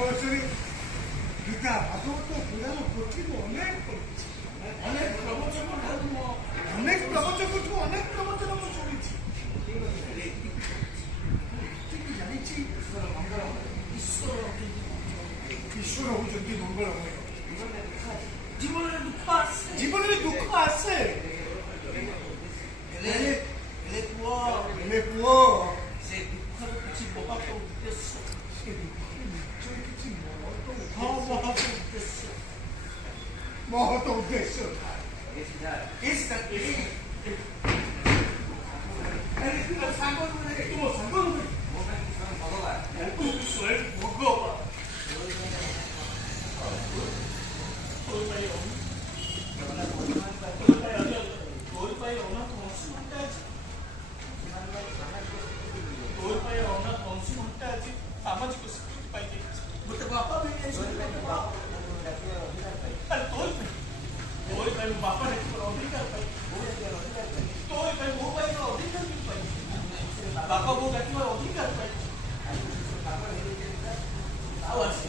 বছরে গীতা ভাগবত পুরাণ কঠিন অনেক পড়েছি, অনেক প্রবচন ধর্ম, অনেক প্রবচন করছি, অনেক প্রবচন আমি শুনেছি। জানিছি ঈশ্বর হচ্ছেন মঙ্গলময়। জীবনের দুঃখ আছে, জীবনের দুঃখ আছে, পুଅ ସେ ଦୁଃଖର କିଛି ବହୁତ ଉଦ୍ଦେଶ୍ୟ, ସେ ଦୁଃଖରେ ନିଶ୍ଚୟ କିଛି ମହତ ଉଦ୍ଦେଶ୍ୟ ଥାଏ। ସାମାଜିକ ସ୍ୱୀକୃତି ପାଇଯାଇଛି। ମୋତେ ବାପା ବି ତୋର ପାଇଁ ବାପା ଅଧିକାର ପାଇ, ତୋର ପାଇଁ ମୋ ପାଇଁ ଅଧିକାର ବି ପାଇ, ବାପା ବୋଉ ଡାକିବାର ଅଧିକାର ପାଇ। ଆଉ ଅଛି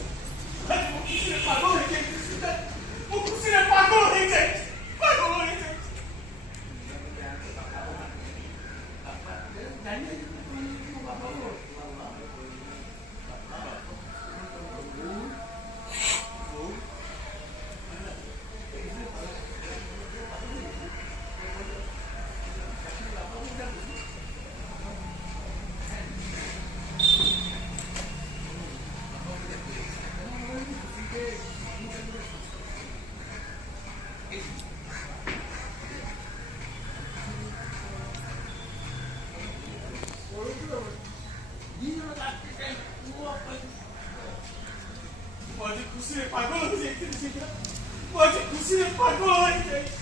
ମୁଁ ଖୁସିରେ ପାଗଳ ହେଇଯାଇଛି, ମୁଁ ଖୁସିରେ ପାଗଳ ହେଇଯାଇଛି, ପାଗଳ ହେଇଯାଇଛି। ଖୁସିରେ ପାଗଳ ହେଇଯାଇଛି, ଖୁସିରେ ପାଗଳ ହେଇଯାଇଛି।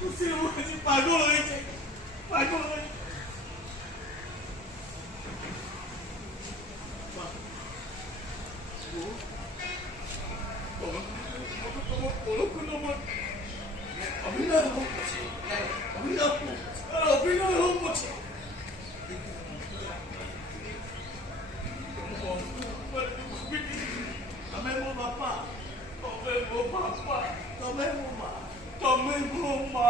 ଖୁସିରେ ମୁଁ କିଛି ପାଗଳ ହେଇଯାଇଛି, ପାଗଳ ହେଇଯାଇଛି। ତମେ ମୋ ବାପା, ତମେ ମୋ ବାପା, ତମେ ମୋ ମା, ତମେ ମୋ ମା।